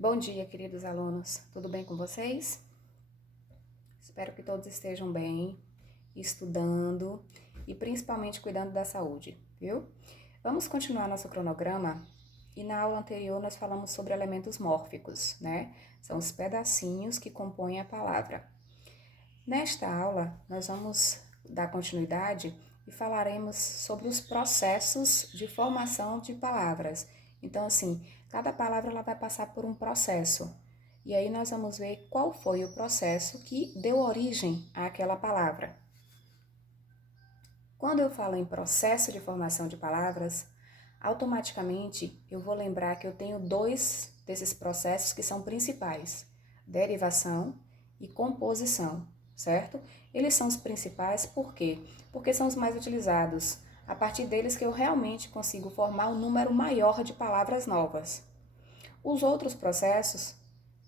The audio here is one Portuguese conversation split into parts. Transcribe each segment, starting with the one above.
Bom dia, queridos alunos. Tudo bem com vocês? Espero que todos estejam bem, estudando e principalmente cuidando da saúde, viu? Vamos continuar nosso cronograma e na aula anterior nós falamos sobre elementos mórficos, né? São os pedacinhos que compõem a palavra. Nesta aula, nós vamos dar continuidade e falaremos sobre os processos de formação de palavras. Então, assim, cada palavra ela vai passar por um processo. E aí nós vamos ver qual foi o processo que deu origem àquela palavra. Quando eu falo em processo de formação de palavras, automaticamente eu vou lembrar que eu tenho dois desses processos que são principais: derivação e composição, certo? Eles são os principais por quê? Porque são os mais utilizados. A partir deles que eu realmente consigo formar um número maior de palavras novas. Os outros processos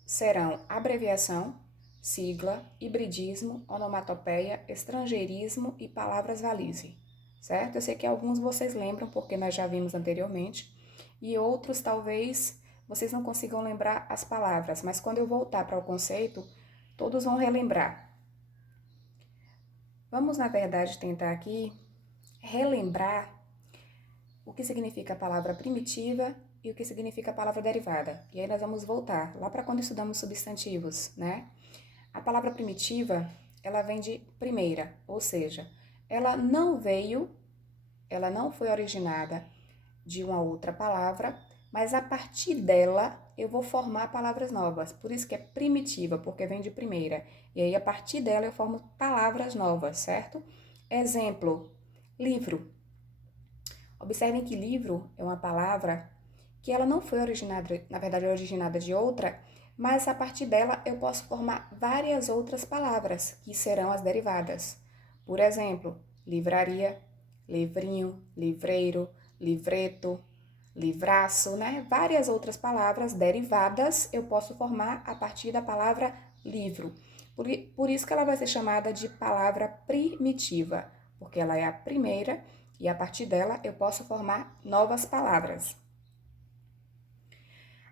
serão abreviação, sigla, hibridismo, onomatopeia, estrangeirismo e palavras valise, certo? Eu sei que alguns vocês lembram porque nós já vimos anteriormente e outros talvez vocês não consigam lembrar as palavras, mas quando eu voltar para o conceito, todos vão relembrar. Vamos, na verdade, tentar aqui relembrar o que significa a palavra primitiva e o que significa a palavra derivada. E aí nós vamos voltar lá para quando estudamos substantivos, né? A palavra primitiva, ela vem de primeira, ou seja, ela não foi originada de uma outra palavra, mas a partir dela eu vou formar palavras novas. Por isso que é primitiva, porque vem de primeira. E aí a partir dela eu formo palavras novas, certo? Exemplo, livro. Observem que livro é uma palavra que ela não foi originada, na verdade, originada de outra, mas a partir dela eu posso formar várias outras palavras, que serão as derivadas. Por exemplo, livraria, livrinho, livreiro, livreto, livraço, né? Várias outras palavras derivadas eu posso formar a partir da palavra livro. Por isso que ela vai ser chamada de palavra primitiva, porque ela é a primeira e a partir dela eu posso formar novas palavras.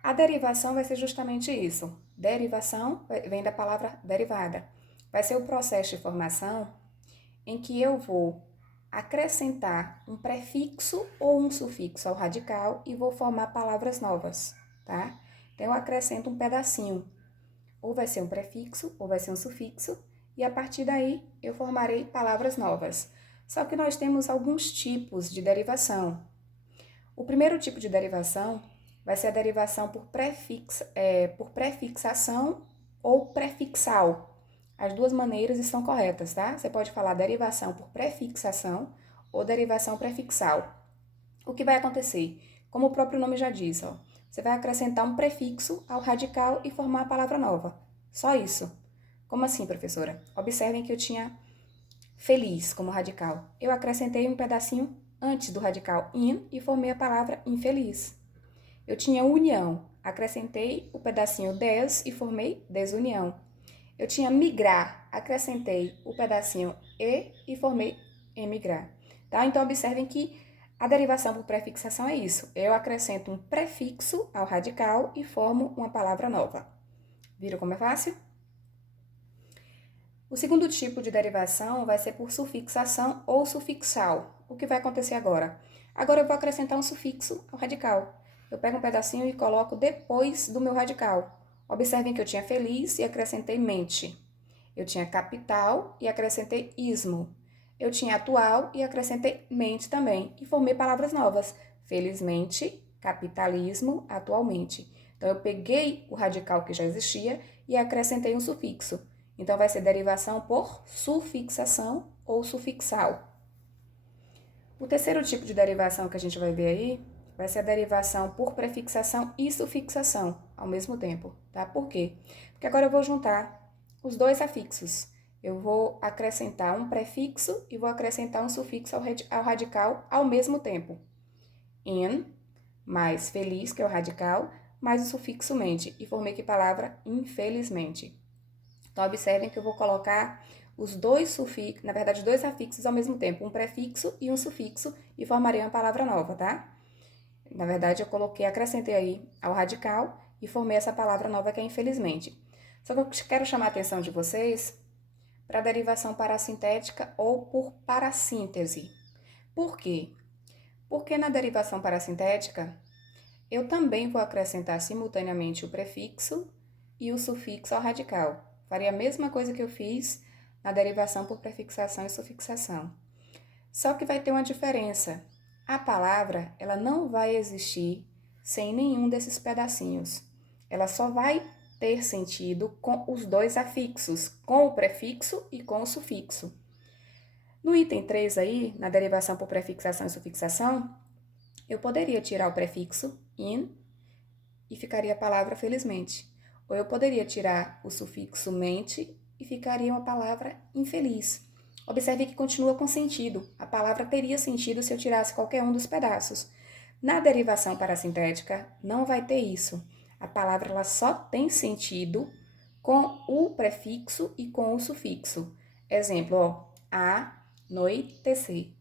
A derivação vai ser justamente isso. Derivação vem da palavra derivada. Vai ser o processo de formação em que eu vou acrescentar um prefixo ou um sufixo ao radical e vou formar palavras novas, tá? Então, eu acrescento um pedacinho. Ou vai ser um prefixo ou vai ser um sufixo e a partir daí eu formarei palavras novas. Só que nós temos alguns tipos de derivação. O primeiro tipo de derivação vai ser a derivação por prefixação ou prefixal. As duas maneiras estão corretas, tá? Você pode falar derivação por prefixação ou derivação prefixal. O que vai acontecer? Como o próprio nome já diz, ó, você vai acrescentar um prefixo ao radical e formar a palavra nova. Só isso. Como assim, professora? Observem que eu tinha feliz como radical. Eu acrescentei um pedacinho antes do radical in e formei a palavra infeliz. Eu tinha união, acrescentei o pedacinho des e formei desunião. Eu tinha migrar, acrescentei o pedacinho e formei emigrar. Tá? Então, observem que a derivação por prefixação é isso. Eu acrescento um prefixo ao radical e formo uma palavra nova. Viram como é fácil? O segundo tipo de derivação vai ser por sufixação ou sufixal. O que vai acontecer agora? Agora eu vou acrescentar um sufixo ao radical. Eu pego um pedacinho e coloco depois do meu radical. Observem que eu tinha feliz e acrescentei mente. Eu tinha capital e acrescentei ismo. Eu tinha atual e acrescentei mente também. E formei palavras novas. Felizmente, capitalismo, atualmente. Então, eu peguei o radical que já existia e acrescentei um sufixo. Então, vai ser derivação por sufixação ou sufixal. O terceiro tipo de derivação que a gente vai ver aí vai ser a derivação por prefixação e sufixação ao mesmo tempo, tá? Por quê? Porque agora eu vou juntar os dois afixos. Eu vou acrescentar um prefixo e vou acrescentar um sufixo ao radical ao mesmo tempo. In, mais feliz, que é o radical, mais o sufixo mente. E formei que palavra? Infelizmente. Então, observem que eu vou colocar os dois sufixos, na verdade, dois afixos ao mesmo tempo, um prefixo e um sufixo, e formarei uma palavra nova, tá? Na verdade, acrescentei aí ao radical e formei essa palavra nova que é infelizmente. Só que eu quero chamar a atenção de vocês para a derivação parassintética ou por parassíntese. Por quê? Porque na derivação parassintética, eu também vou acrescentar simultaneamente o prefixo e o sufixo ao radical. Faria a mesma coisa que eu fiz na derivação por prefixação e sufixação. Só que vai ter uma diferença. A palavra, ela não vai existir sem nenhum desses pedacinhos. Ela só vai ter sentido com os dois afixos, com o prefixo e com o sufixo. No item 3 aí, na derivação por prefixação e sufixação, eu poderia tirar o prefixo in e ficaria a palavra felizmente. Ou eu poderia tirar o sufixo mente e ficaria uma palavra infeliz. Observe que continua com sentido. A palavra teria sentido se eu tirasse qualquer um dos pedaços. Na derivação parassintética, não vai ter isso. A palavra ela só tem sentido com o prefixo e com o sufixo. Exemplo, ó, anoitecer.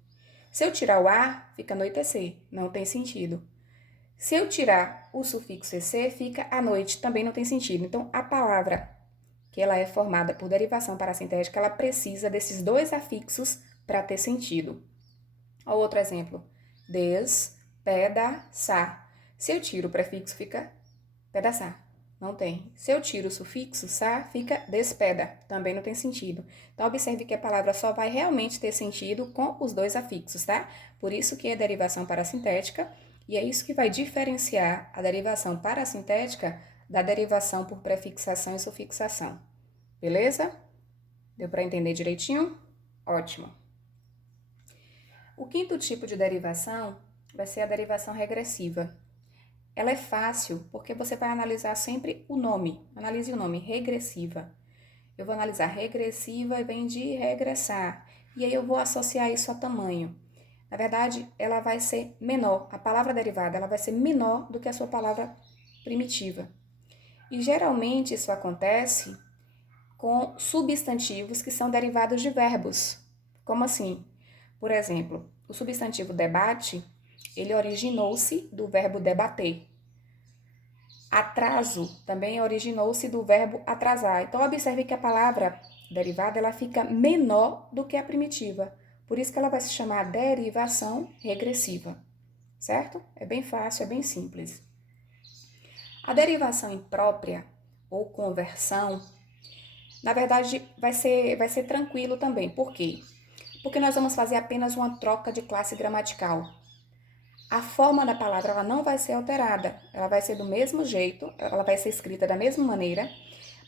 Se eu tirar o a, fica anoitecer, não tem sentido. Se eu tirar o sufixo ec, fica à noite, também não tem sentido. Então, a palavra que ela é formada por derivação parassintética, ela precisa desses dois afixos para ter sentido. Ó, outro exemplo, despedaçar. Se eu tiro o prefixo, fica pedaçar. Não tem. Se eu tiro o sufixo sa, fica despeda. Também não tem sentido. Então, observe que a palavra só vai realmente ter sentido com os dois afixos, tá? Por isso que é derivação parassintética, e é isso que vai diferenciar a derivação parassintética da derivação por prefixação e sufixação. Beleza? Deu para entender direitinho? Ótimo. O quinto tipo de derivação vai ser a derivação regressiva. Ela é fácil porque você vai analisar sempre o nome. Analise o nome, regressiva. Eu vou analisar regressiva e vem de regressar. E aí eu vou associar isso a tamanho. Na verdade, ela vai ser menor. A palavra derivada ela vai ser menor do que a sua palavra primitiva. E geralmente isso acontece com substantivos que são derivados de verbos. Como assim? Por exemplo, o substantivo debate, ele originou-se do verbo debater. Atraso também originou-se do verbo atrasar. Então, observe que a palavra derivada ela fica menor do que a primitiva. Por isso que ela vai se chamar derivação regressiva, certo? É bem fácil, é bem simples. A derivação imprópria ou conversão, na verdade, vai ser tranquilo também. Por quê? Porque nós vamos fazer apenas uma troca de classe gramatical. A forma da palavra ela não vai ser alterada, ela vai ser do mesmo jeito, ela vai ser escrita da mesma maneira,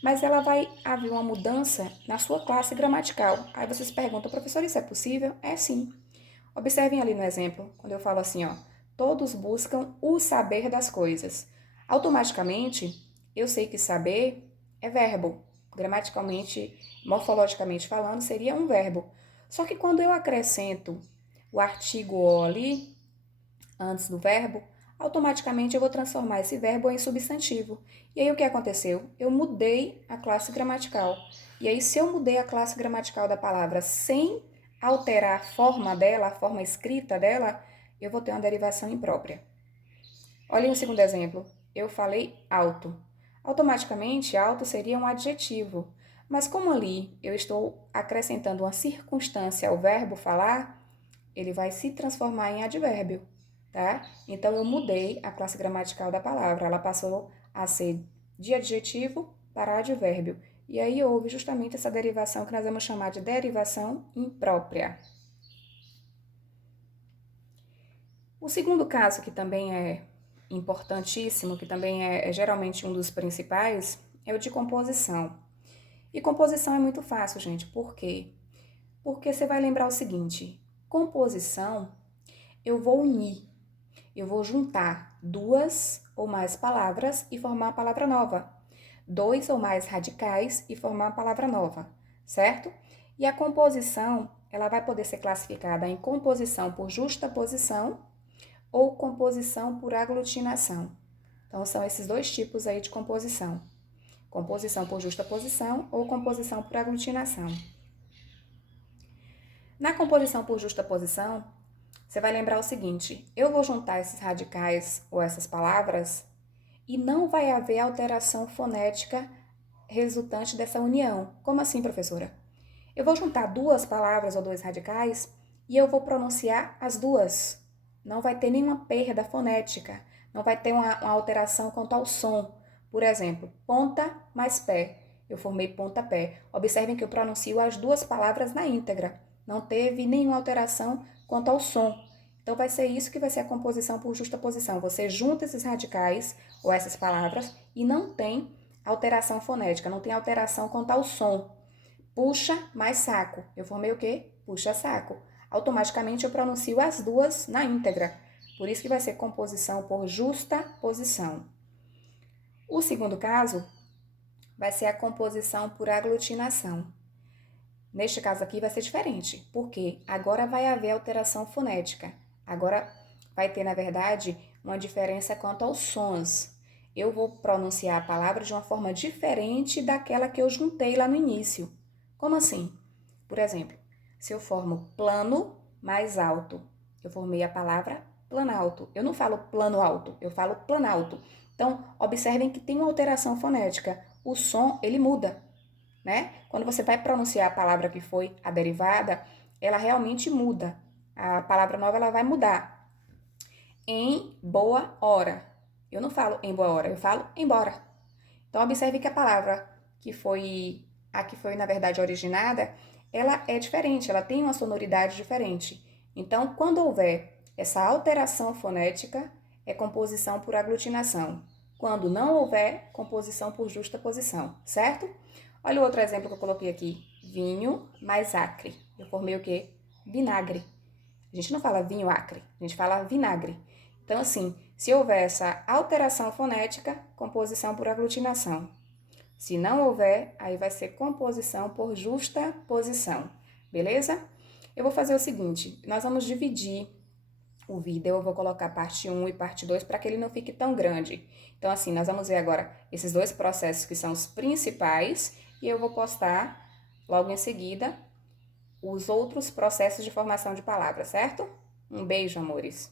mas ela vai haver uma mudança na sua classe gramatical. Aí vocês perguntam, professor, isso é possível? É sim. Observem ali no exemplo, quando eu falo assim, ó, todos buscam o saber das coisas. Automaticamente, eu sei que saber é verbo. Gramaticalmente, morfologicamente falando, seria um verbo. Só que quando eu acrescento o artigo o ali, antes do verbo, automaticamente eu vou transformar esse verbo em substantivo. E aí o que aconteceu? Eu mudei a classe gramatical. E aí se eu mudei a classe gramatical da palavra sem alterar a forma dela, a forma escrita dela, eu vou ter uma derivação imprópria. Olhem o segundo exemplo. Eu falei alto. Automaticamente, alto seria um adjetivo. Mas como ali eu estou acrescentando uma circunstância ao verbo falar, ele vai se transformar em advérbio. Tá? Então, eu mudei a classe gramatical da palavra. Ela passou a ser de adjetivo para advérbio. E aí houve justamente essa derivação que nós vamos chamar de derivação imprópria. O segundo caso, que também é importantíssimo, que também é geralmente um dos principais, é o de composição. E composição é muito fácil, gente. Por quê? Porque você vai lembrar o seguinte: composição, eu vou unir. Eu vou juntar duas ou mais palavras e formar uma palavra nova. Dois ou mais radicais e formar uma palavra nova, certo? E a composição, ela vai poder ser classificada em composição por justaposição ou composição por aglutinação. Então, são esses dois tipos aí de composição. Composição por justaposição ou composição por aglutinação. Na composição por justaposição, Você vai lembrar o seguinte: eu vou juntar esses radicais ou essas palavras e não vai haver alteração fonética resultante dessa união. Como assim, professora? Eu vou juntar duas palavras ou dois radicais e eu vou pronunciar as duas. Não vai ter nenhuma perda fonética, não vai ter uma alteração quanto ao som. Por exemplo, ponta mais pé. Eu formei pontapé. Observem que eu pronuncio as duas palavras na íntegra. Não teve nenhuma alteração quanto ao som. Então, vai ser isso que vai ser a composição por justaposição. Você junta esses radicais ou essas palavras e não tem alteração fonética, não tem alteração quanto ao som. Puxa mais saco. Eu formei o quê? Puxa saco. Automaticamente eu pronuncio as duas na íntegra. Por isso que vai ser composição por justaposição. O segundo caso vai ser a composição por aglutinação. Neste caso aqui vai ser diferente, porque agora vai haver alteração fonética. Agora vai ter, na verdade, uma diferença quanto aos sons. Eu vou pronunciar a palavra de uma forma diferente daquela que eu juntei lá no início. Como assim? Por exemplo, se eu formo plano mais alto, eu formei a palavra planalto. Eu não falo plano alto, eu falo planalto. Então, observem que tem uma alteração fonética. O som, ele muda, né? Quando você vai pronunciar a palavra que foi a derivada, ela realmente muda. A palavra nova, ela vai mudar. Em boa hora. Eu não falo em boa hora, eu falo embora. Então, observe que a palavra que foi na verdade originada, ela é diferente, ela tem uma sonoridade diferente. Então, quando houver essa alteração fonética, é composição por aglutinação. Quando não houver, composição por justaposição, certo? Olha o outro exemplo que eu coloquei aqui. Vinho mais acre. Eu formei o quê? Vinagre. A gente não fala vinho acre, a gente fala vinagre. Então, assim, se houver essa alteração fonética, composição por aglutinação. Se não houver, aí vai ser composição por justaposição, beleza? Eu vou fazer o seguinte, nós vamos dividir o vídeo, eu vou colocar parte 1 e parte 2 para que ele não fique tão grande. Então, assim, nós vamos ver agora esses dois processos que são os principais e eu vou postar logo em seguida os outros processos de formação de palavras, certo? Um beijo, amores!